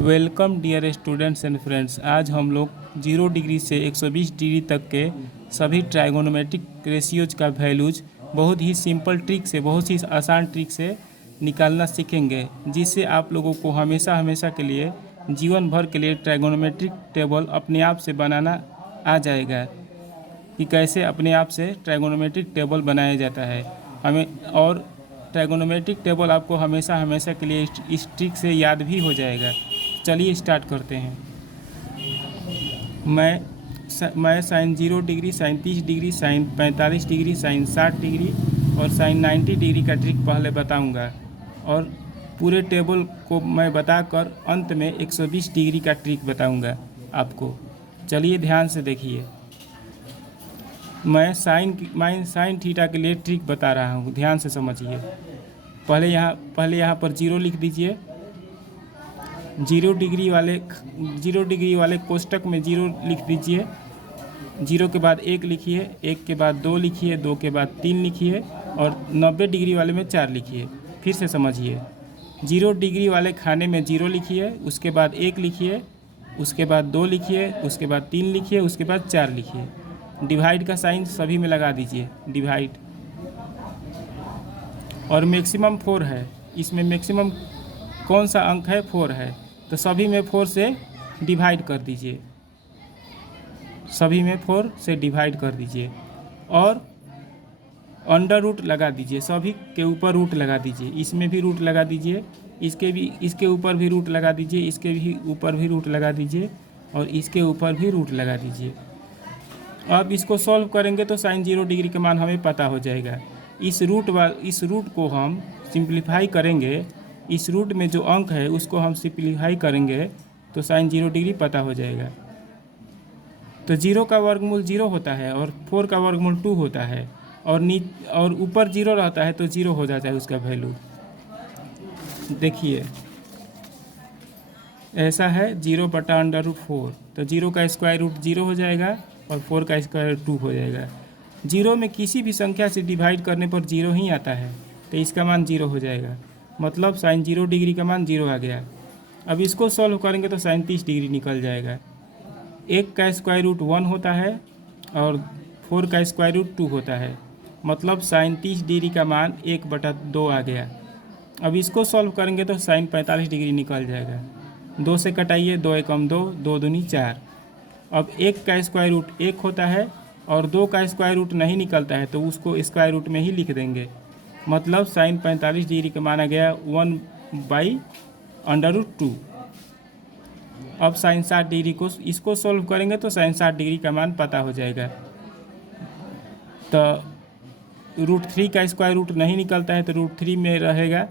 Welcome dear students and friends. आज हम लोग 0 डिग्री से 120 डिग्री तक के सभी ट्राइगोनोमेट्रिक रेशियोज का वैल्यूज बहुत ही सिंपल ट्रिक से, बहुत ही आसान ट्रिक से निकालना सीखेंगे, जिससे आप लोगों को हमेशा हमेशा के लिए, जीवन भर के लिए ट्राइगोनोमेट्रिक टेबल अपने आप से बनाना आ जाएगा कि कैसे अपने आप से ट्राइगोनोमेट्रिक टेबल बनाया जाता है हमें। और ट्राइगोनोमेट्रिक टेबल आपको हमेशा हमेशा के लिए इस ट्रिक से याद भी हो जाएगा। चलिए स्टार्ट करते हैं। मैं sine 0 degree, sine 30 degree, sine 45 degree, sine 60 degree और साइन 90 डिग्री का ट्रिक पहले बताऊंगा, और पूरे टेबल को मैं बताकर अंत में 120 डिग्री का ट्रिक बताऊंगा आपको। चलिए ध्यान से देखिए। मैं साइन थीटा के लिए ट्रिक बता रहा हूँ, ध्यान से समझिए। पहले यहाँ पर 0 लिख दीजिए। 0 डिग्री वाले कोष्टक में 0 लिख दीजिए। 0 के बाद 1 लिखिए, 1 के बाद 2 लिखिए, 2 के बाद 3 लिखिए और 90 डिग्री वाले में 4 लिखिए। फिर से समझिए। 0 डिग्री वाले खाने में 0 लिखिए, उसके बाद 1 लिखिए, उसके बाद 2 लिखिए, उसके बाद 3 लिखिए, उसके बाद 4 लिखिए। डिवाइड का साइन सभी में लगा दीजिए, डिवाइड। और मैक्सिमम 4 है, इसमें मैक्सिमम कौन सा अंक है? 4 है, तो सभी में 4 से डिवाइड कर दीजिए, सभी में 4 से डिवाइड कर दीजिए। और अंडर रूट लगा दीजिए, सभी के ऊपर रूट लगा दीजिए। इसमें भी रूट लगा दीजिए, इसके ऊपर भी रूट लगा दीजिए, इसके भी ऊपर भी रूट लगा दीजिए और इसके ऊपर भी रूट लगा दीजिए। अब इसको सॉल्व करेंगे तो साइन 0 डिग्री का मान हमें पता हो जाएगा। इस रूट को हम सिंप्लीफाई करेंगे, इस रूट में जो अंक है उसको हम सिंप्लीफाई करेंगे तो साइन 0 डिग्री पता हो जाएगा। तो 0 का वर्गमूल 0 होता है और 4 का वर्गमूल 2 होता है, और ऊपर 0 रहता है तो 0 हो जाता है उसका वैल्यू। देखिए ऐसा है, 0/√4, तो 0 का स्क्वायर रूट 0 हो जाएगा और 4 का स्क्वायर 2 हो जाएगा। 0 में किसी भी संख्या से डिवाइड करने पर 0 ही आता है, तो इसका मान 0 हो जाएगा। मतलब साइन 0 डिग्री का मान 0 आ गया। अब इसको सॉल्व करेंगे तो साइन 30 डिग्री निकल जाएगा। 1 का स्क्वायर रूट 1 होता है और 4 का स्क्वायर रूट 2 होता है, मतलब साइन 30 डिग्री का मान 1/2 आ गया। अब इसको सॉल्व करेंगे तो साइन 45 डिग्री निकल जाएगा। 2 से कटाइए, 2 एकम 2, 2 दूनी 4। अब 1 का स्क्वायर रूट 1 होता है और 2 का स्क्वायर रूट नहीं निकलता है, तो उसको स्क्वायर रूट में ही लिख देंगे। मतलब साइन 45 डिग्री का माना गया 1/√2। अब साइन 60 डिग्री को इसको सॉल्व करेंगे तो साइन 60 डिग्री का मान पता हो जाएगा। तो √3 का स्क्वायर रूट नहीं निकलता है तो √3 में रहेगा,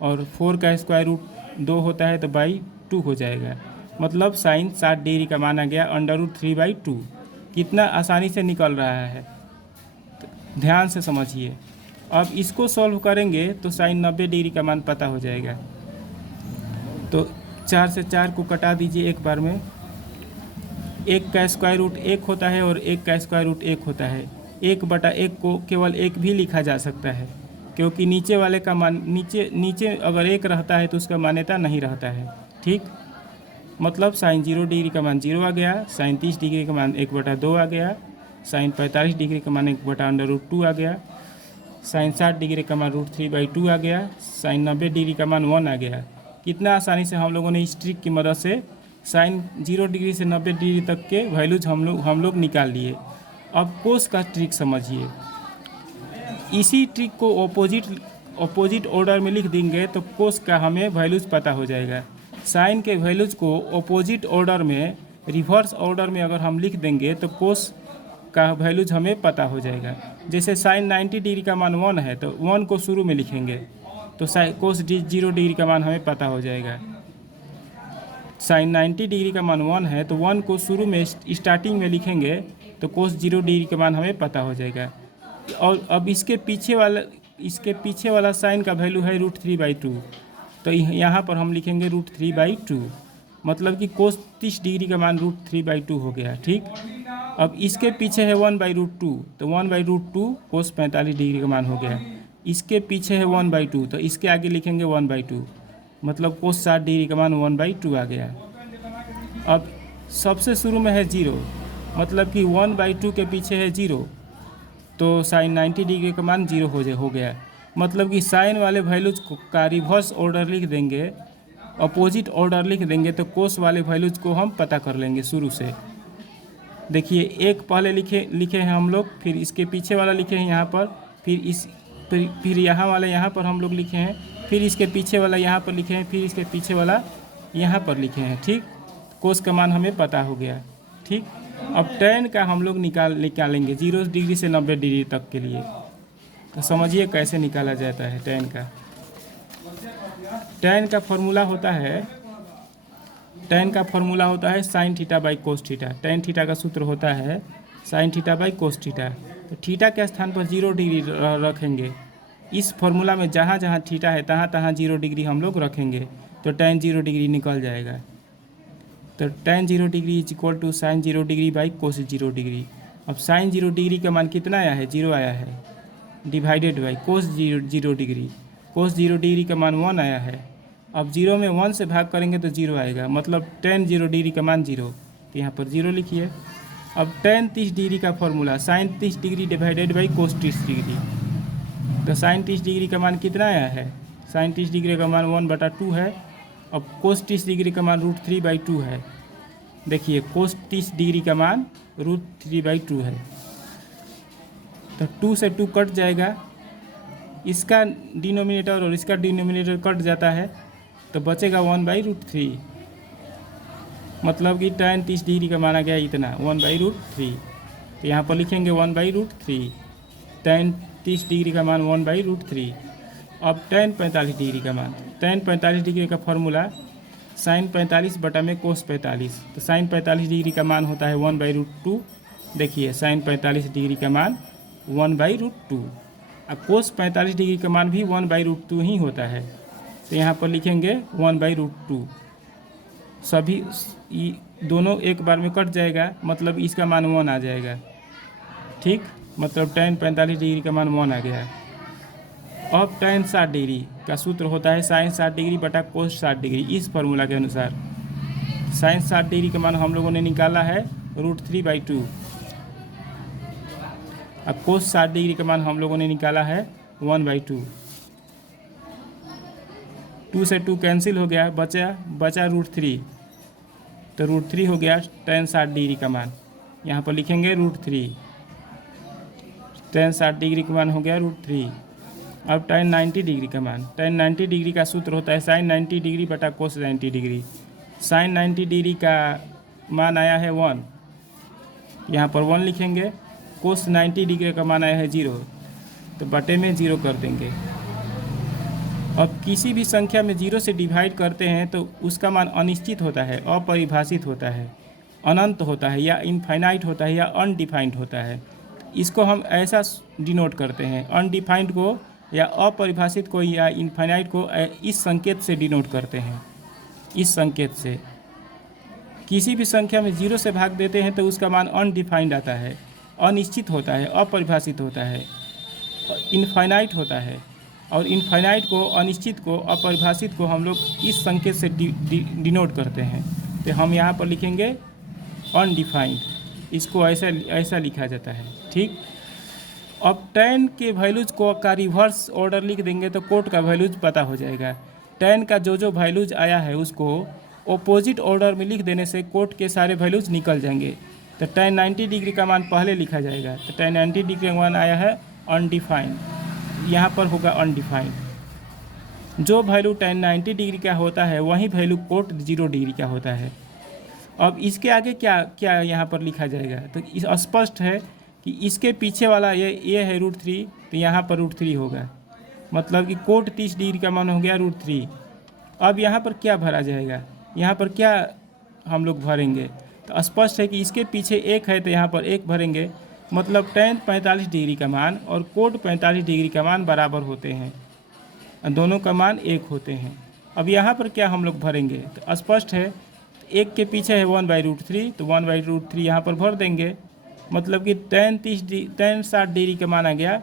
और 4 का स्क्वायर रूट 2 होता है तो /2 हो जाएगा। मतलब साइन 60 डिग्री का माना गया √3/2। कितना आसानी से निकल रहा है, तो ध्यान से समझिए। अब इसको सॉल्व करेंगे तो साइन 90 डिग्री का मान पता हो जाएगा। तो 4 से 4 को कटा दीजिए एक बार में। 1 का स्क्वायर रूट 1 होता है और 1 का स्क्वायर रूट 1 होता है। 1/1 को केवल 1 भी लिखा जा सकता है, क्योंकि नीचे वाले का मान नीचे अगर 1 रहता है तो उसका मान्यता नहीं रहता है। ठीक, मतलब साइन 0 डिग्री का मान 0 आ गया, साइन 30 डिग्री का मान 1/2 आ गया, साइन 45 डिग्री का मान 1/√2 आ गया, साइन 60 डिग्री का मान √3/2 आ गया, साइन 90 डिग्री का मान 1 आ गया। कितना आसानी से हम लोगों ने इस ट्रिक की मदद से साइन 0 डिग्री से 90 डिग्री तक के वैल्यूज हम लोग निकाल लिए। अब कोस का ट्रिक समझिए। इसी ट्रिक को ऑपोजिट ऑर्डर में लिख देंगे तो कोस का हमें वैल्यूज पता हो जाएगा। साइन के वैल्यूज को ऑपोजिट ऑर्डर में, रिवर्स ऑर्डर में अगर हम लिख देंगे तो कोस का वैल्यूज हमें पता हो जाएगा। जैसे साइन 90 डिग्री का मान 1 है तो 1 को शुरू में लिखेंगे तो कोस 0 डिग्री का मान हमें पता हो जाएगा। साइन 90 डिग्री का मान 1 है तो 1 को शुरू में स्टार्टिंग में लिखेंगे तो कोस 0 डिग्री का मान हमें पता हो जाएगा। और अब इसके पीछे वाला साइन का वैल्यू है √3/2, तो यहाँ पर हम लिखेंगे √3/2, मतलब कि कोस 30 डिग्री का मान √3/2 हो गया। ठीक, अब इसके पीछे है 1/√2, तो 1/√2 कोस 45 डिग्री का मान हो गया। इसके पीछे है 1/2, तो इसके आगे लिखेंगे 1/2। मतलब कोस 60 डिग्री का मान 1/2 आ गया। अब सबसे शुरू में है 0, मतलब कि 1/2 के पीछे है 0, तो साइन 90 डिग्री का मान 0 हो गया। मतलब कि साइन वाले वैल्यूज का रिवर्स ऑर्डर लिख देंगे, अपोजिट ऑर्डर लिख देंगे, तो कोस वाले वैल्यूज को हम पता कर लेंगे शुरू से। देखिए एक पहले लिखे हैं हम लोग, फिर इसके पीछे वाला लिखे हैं यहाँ पर, फिर यहाँ वाला यहाँ पर हम लोग लिखे हैं, फिर इसके पीछे वाला यहाँ पर लिखे हैं, फिर इसके पीछे वाला यहाँ पर लिखे हैं। ठीक, कोस का मान हमें पता हो गया। ठीक, अब tan का हम लोग निकालेंगे 0 डिग्री से 90 डिग्री तक के लिए। तो समझिए कैसे निकाला जाता है tan का। tan का फॉर्मूला होता है sine theta by cos theta. tan theta का सूत्र होता है sine theta by cos theta. तो थीटा के स्थान पर 0 डिग्री रखेंगे। इस फॉर्मूला में जहाँ जहाँ थीटा है तहाँ तहाँ 0 डिग्री हम लोग रखेंगे, तो tan 0 डिग्री निकल जाएगा। तो tan 0 degree is equal to sine 0 degree by cos 0 degree. अब साइन 0 डिग्री का मान कितना आया है? 0 आया है, divided by cos 0 degree. Cos 0 degree का मान 1 आया है। अब 0 में 1 से भाग करेंगे तो 0 आएगा, मतलब tan 0 डिग्री का मान 0, तो यहाँ पर 0 लिखिए। अब tan 30 डिग्री का formula sine 30 degree divided by cos 30 degree. तो साइन 30 डिग्री का मान कितना आया है? साइन 30 डिग्री का मान 1/2 है। अब कोस 30 डिग्री का मान √3/2 है। देखिए कोस 30 डिग्री का मान √3/2 है। तो 2 से 2 कट जाएगा, इसका डिनोमिनेटर और इसका डिनोमिनेटर कट जाता है, तो बचेगा 1/√3। मतलब कि tan 30 डिग्री का माना गया इतना 1/√3। तो यहाँ पर लिखेंगे 1/√3। tan 30 डिग्री का मान 1/√3। अब tan 45 डिग्री का मान, tan 45 डिग्री का फॉर्मूला साइन 45 बटा में कोस 45। तो साइन 45 डिग्री का मान होता है 1/√2। देखिए साइन 45 डिग्री का मान 1/√2। अब कोस 45 डिग्री का मान भी 1/√2 ही होता है, तो यहाँ पर लिखेंगे 1/√2। सभी दोनों एक बार में कट जाएगा, मतलब इसका मान 1 आ जाएगा। ठीक, मतलब tan 45 डिग्री का मान 1 आ गया। अब tan 60 डिग्री का सूत्र होता है साइन 60 डिग्री बटा कोस 60 डिग्री। इस फार्मूला के अनुसार साइन 60 डिग्री का मान हम लोगों ने निकाला है √3/2। अब कोस 60 डिग्री का मान हम लोगों ने निकाला है 1/2। 2 से 2 कैंसिल हो गया, बचा √3। तो √3 हो गया tan 60 डिग्री का मान। यहाँ पर लिखेंगे √3। tan 60 डिग्री का मान हो गया √3। अब tan 90 डिग्री का मान, tan 90 डिग्री का सूत्र होता है साइन 90 डिग्री बटा कोस 90 डिग्री। साइन 90 डिग्री का मान आया है 1, यहाँ पर 1 लिखेंगे। कोस 90 डिग्री का मान आया है 0, तो बटे में 0 कर देंगे। अब किसी भी संख्या में 0 से डिवाइड करते हैं तो उसका मान अनिश्चित होता है, अपरिभाषित होता है, अनंत होता है, या इनफाइनाइट होता है, या अनडिफाइंड होता है। इसको हम ऐसा डिनोट करते हैं, अनडिफाइंड को या अपरिभाषित को या इनफाइनाइट को इस संकेत से डिनोट करते हैं। इस संकेत से किसी भी संख्या में 0 से भाग देते हैं तो उसका मान अनडिफाइंड आता है, अनिश्चित होता है, अपरिभाषित होता है, इनफाइनाइट होता है। और इनफाइनाइट को, अनिश्चित को, अपरिभाषित को हम लोग इस संकेत से डिनोट करते हैं। तो हम यहाँ पर लिखेंगे अनडिफाइंड, इसको ऐसा लिखा जाता है। ठीक, अब tan के वैल्यूज को का रिवर्स ऑर्डर लिख देंगे तो कोट का वैल्यूज पता हो जाएगा। tan का जो वैल्यूज आया है उसको ऑपोजिट ऑर्डर में लिख देने से कोट के सारे वैल्यूज निकल जाएंगे। तो tan 90 डिग्री का मान पहले लिखा जाएगा। तो tan 90 डिग्री का मान आया है अनडिफाइंड, यहाँ पर होगा अनडिफाइंड। जो वैल्यू tan 90 डिग्री का होता है वही वैल्यू कोट 0 डिग्री का होता है। अब इसके आगे क्या यहाँ पर लिखा जाएगा, तो स्पष्ट है कि इसके पीछे वाला ये है √3, तो यहाँ पर √3 होगा, मतलब कि कोट 30 डिग्री का मान हो गया √3। अब यहाँ पर क्या भरा जाएगा, यहाँ पर क्या हम लोग भरेंगे, तो स्पष्ट है कि इसके पीछे 1 है तो यहाँ पर 1 भरेंगे, मतलब tan 45 डिग्री का मान और कोट 45 डिग्री का मान बराबर होते हैं, दोनों का मान 1 होते हैं। अब यहाँ पर क्या हम लोग भरेंगे, तो स्पष्ट है 1 के पीछे है 1/√3, तो 1/√3 यहाँ पर भर देंगे, मतलब कि tan 60 डिग्री का मान आ गया,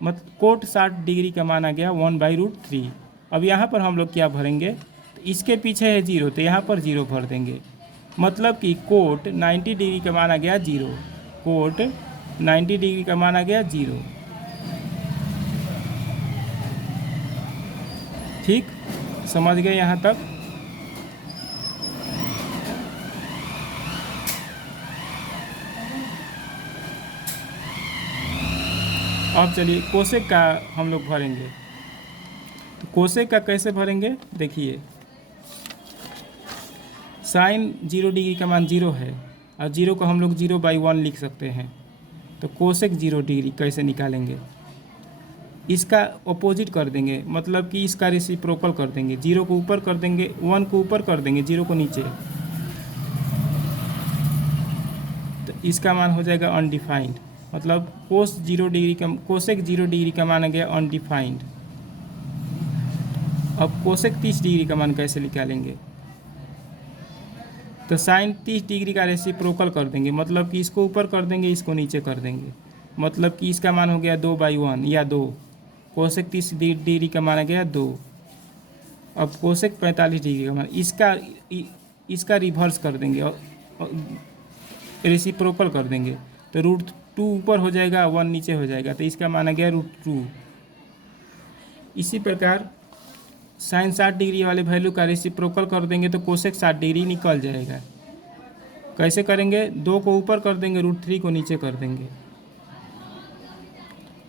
मतलब कोट 60 डिग्री का मान आ गया 1/√3। अब यहाँ पर हम लोग क्या भरेंगे, तो इसके पीछे है 0, तो यहाँ पर 0 भर देंगे। मतलब कि कोट 90 डिग्री का माना गया 0, कोट 90 डिग्री का माना गया 0। ठीक, समझ गए यहाँ तक? अब चलिए कोसेक का हम लोग भरेंगे। तो कोसेक का कैसे भरेंगे, देखिए साइन 0 डिग्री का मान 0 है और 0 को हम लोग 0/1 लिख सकते हैं। तो कोसेक 0 डिग्री कैसे निकालेंगे, इसका अपोजिट कर देंगे, मतलब कि इसका रेसिप्रोकल कर देंगे। 0 को ऊपर कर देंगे, 1 को ऊपर कर देंगे, 0 को नीचे, तो इसका मान हो जाएगा अनडिफाइंड। मतलब कोस 0 डिग्री का, कोसेक 0 डिग्री का मान आ गया अनडिफाइंड। अब कोसेक 30 डिग्री का मान कैसे निकालेंगे, तो साइन 30 डिग्री का रेसिप्रोकल कर देंगे, मतलब कि इसको ऊपर कर देंगे, इसको नीचे कर देंगे, मतलब कि इसका मान हो गया 2/1 या 2। कोसेक 30 डिग्री का मान आ गया 2। अब कोसेक 45 डिग्री का मान, इसका रिवर्स कर देंगे और रेसिप्रोकल कर देंगे, तो √2 ऊपर हो जाएगा, 1 नीचे हो जाएगा, तो इसका मान आ गया √2। इसी प्रकार साइन 60 डिग्री वाले वैल्यू का रेसिप्रोकल कर देंगे तो कोसेक 60 डिग्री निकल जाएगा। कैसे करेंगे, 2 को ऊपर कर देंगे, √3 को नीचे कर देंगे,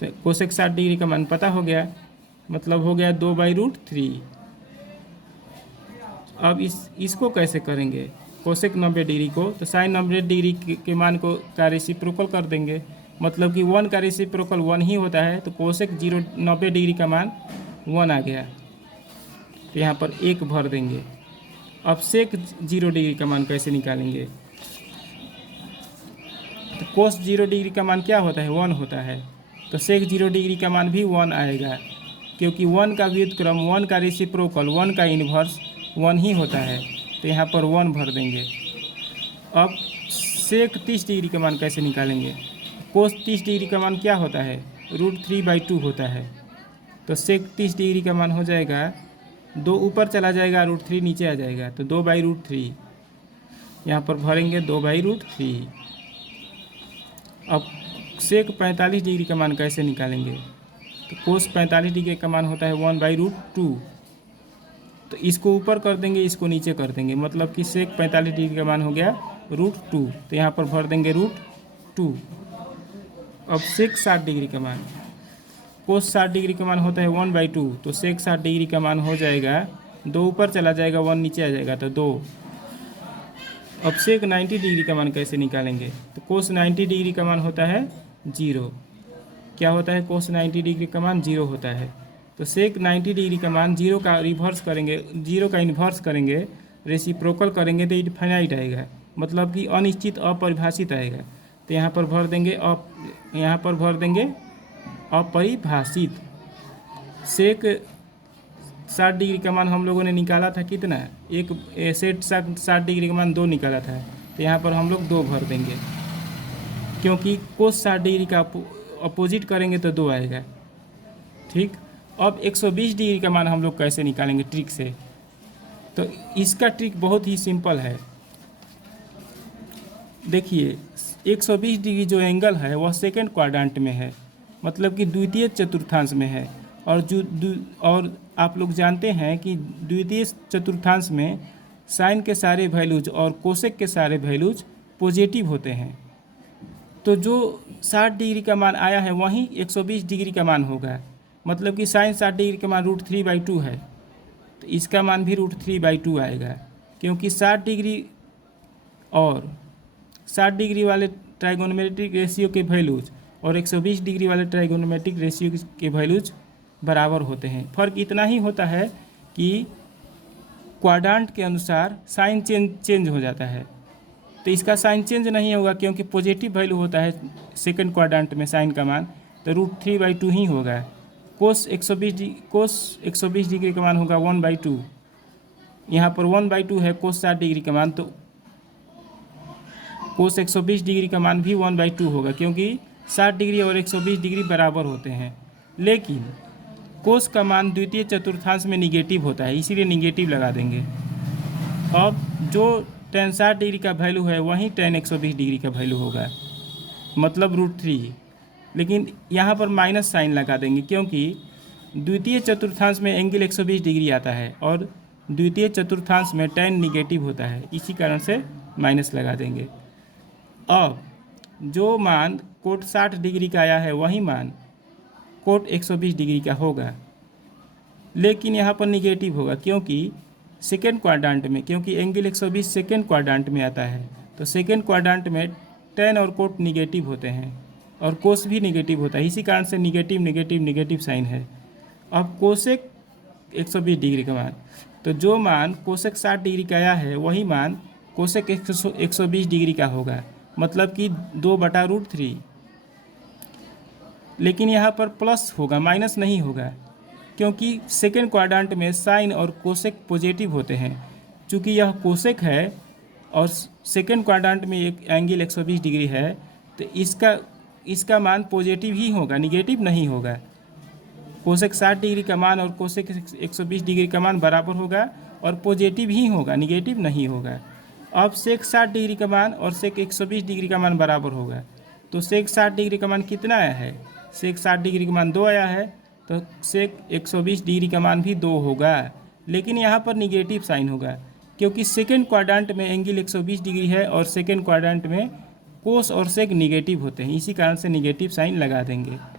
तो कोसेक 60 डिग्री का मान पता हो गया, मतलब हो गया 2/√3। अब इसको कैसे करेंगे, कोसेक 90 डिग्री को, तो साइन 90 डिग्री के मान को का रेसिप्रोकल कर देंगे, मतलब कि 1 का रेसिप्रोकल 1 ही होता है, तो कोसेक 90 डिग्री का मान 1 आ गया, तो यहाँ पर 1 भर देंगे। अब सेक 0 डिग्री का मान कैसे निकालेंगे, तो कोस 0 डिग्री का मान क्या होता है, 1 होता है, तो सेक 0 डिग्री का मान भी 1 आएगा, क्योंकि 1 का व्युत्क्रम, 1 का रेसिप्रोकल, 1 का इन्वर्स 1 ही होता है, तो यहाँ पर 1 भर देंगे। अब सेक 30 डिग्री का मान कैसे निकालेंगे, कोस 30 डिग्री का मान क्या होता है, √3/2 होता है, तो सेक 30 डिग्री का मान हो जाएगा, 2 ऊपर चला जाएगा, √3 नीचे आ जाएगा, तो 2/√3 यहाँ पर भरेंगे, 2/√3। अब सेक 45 डिग्री का मान कैसे निकालेंगे, तो कोस 45 डिग्री का मान होता है 1/√2, तो इसको ऊपर कर देंगे, इसको नीचे कर देंगे, मतलब कि सेक 45 डिग्री का मान हो गया √2, तो यहाँ पर भर देंगे √2। अब सेक 60 डिग्री का मान, कोस 60 डिग्री का मान होता है 1/2, तो सेक 60 डिग्री का मान हो जाएगा, 2 ऊपर चला जाएगा, 1 नीचे आ जाएगा, तो 2। अब सेक 90 डिग्री का मान कैसे निकालेंगे, तो कोस 90 डिग्री का मान होता है 0। क्या होता है, कोस 90 डिग्री का मान 0 होता है, तो सेक 90 डिग्री का मान 0 का रिवर्स करेंगे, 0 का इन्वर्स करेंगे, रेसिप्रोकल करेंगे, तो इनफाइनाइट आएगा, मतलब कि अनिश्चित अपरिभाषित आएगा, तो यहाँ पर भर देंगे यहाँ पर भर देंगे अपरिभाषित। सेक 60 डिग्री का मान हम लोगों ने निकाला था कितना, एक सेट 60 डिग्री का मान 2 निकाला था, तो यहाँ पर हम लोग 2 भर देंगे, क्योंकि कोस 60 डिग्री का अपोजिट करेंगे तो 2 आएगा। ठीक, अब 120 डिग्री का मान हम लोग कैसे निकालेंगे ट्रिक से, तो इसका ट्रिक बहुत ही सिंपल है। देखिए 120 डिग्री जो एंगल है वह सेकेंड क्वाड्रेंट में है, मतलब कि द्वितीय चतुर्थांश में है, और आप लोग जानते हैं कि द्वितीय चतुर्थांश में साइन के सारे वैल्यूज और कोसेक के सारे वैल्यूज पॉजिटिव होते हैं, तो जो 60 डिग्री का मान आया है वहीं 120 डिग्री का मान होगा, मतलब कि साइन 60 डिग्री का मान √3/2 है, तो इसका मान भी √3/2 आएगा, क्योंकि 60 डिग्री और 60 डिग्री वाले ट्राइगोनोमेट्रिक रेशियो के वैल्यूज और 120 डिग्री वाले ट्राइगोनोमेट्रिक रेशियो के वैल्यूज बराबर होते हैं। फ़र्क इतना ही होता है कि क्वाड्रेंट के अनुसार साइन चेंज हो जाता है, तो इसका साइन चेंज नहीं होगा, क्योंकि पॉजिटिव वैल्यू होता है सेकंड क्वाड्रेंट में साइन का मान, तो √3/2 ही होगा। कोस 120 डिग्री का मान होगा 1/2, यहाँ पर 1/2 है कोस 60 डिग्री का मान, तो कोस 120 डिग्री का मान भी 1/2 होगा, क्योंकि 60 डिग्री और 120 डिग्री बराबर होते हैं। लेकिन कोस का मान द्वितीय चतुर्थांश में निगेटिव होता है, इसीलिए निगेटिव लगा देंगे। अब जो tan 60 डिग्री का वैल्यू है वहीं tan 120 डिग्री का वैल्यू होगा, मतलब √3। लेकिन यहाँ पर माइनस साइन लगा देंगे क्योंकि द्वितीय चतुर्थांश में एंगल 120 डिग्री आता है और द्वितीय चतुर्थांश में tan निगेटिव होता है, इसी कारण से माइनस लगा देंगे। अब जो मान कोट 60 डिग्री का आया है वही मान कोट 120 डिग्री का होगा, लेकिन यहाँ पर निगेटिव होगा क्योंकि सेकेंड क्वाड्रेंट में, क्योंकि एंगल 120 सेकेंड क्वाड्रेंट में आता है, तो सेकेंड क्वाड्रेंट में tan और कोट निगेटिव होते हैं और कोस भी निगेटिव होता है, इसी कारण से निगेटिव निगेटिव निगेटिव साइन है। अब कोसेक 120 डिग्री का मान, तो जो मान कोसेक 60 डिग्री का आया है वही मान कोसेक 120 डिग्री का होगा, मतलब कि 2/√3। लेकिन यहाँ पर प्लस होगा, माइनस नहीं होगा, क्योंकि सेकेंड क्वाड्रेंट में साइन और कोसेक पॉजिटिव होते हैं। चूँकि यह कोसेक है और सेकेंड क्वाड्रेंट में एक एंगल 120 डिग्री है, तो इसका मान पॉजिटिव ही होगा, निगेटिव नहीं होगा। कोसेक 60 डिग्री का मान और कोसेक 120 डिग्री का मान बराबर होगा और पॉजिटिव ही होगा, निगेटिव नहीं होगा। अब सेक 60 डिग्री का मान और सेक 120 डिग्री का मान बराबर होगा, तो सेक 60 डिग्री का मान कितना आया है? सेक 60 डिग्री का मान 2 आया है, तो सेक 120 डिग्री का मान भी 2 होगा। लेकिन यहाँ पर निगेटिव साइन होगा क्योंकि सेकेंड क्वाड्रेंट में एंगल 120 डिग्री है और सेकेंड क्वाड्रेंट में कोस और सेक निगेटिव होते हैं, इसी कारण से निगेटिव साइन लगा देंगे।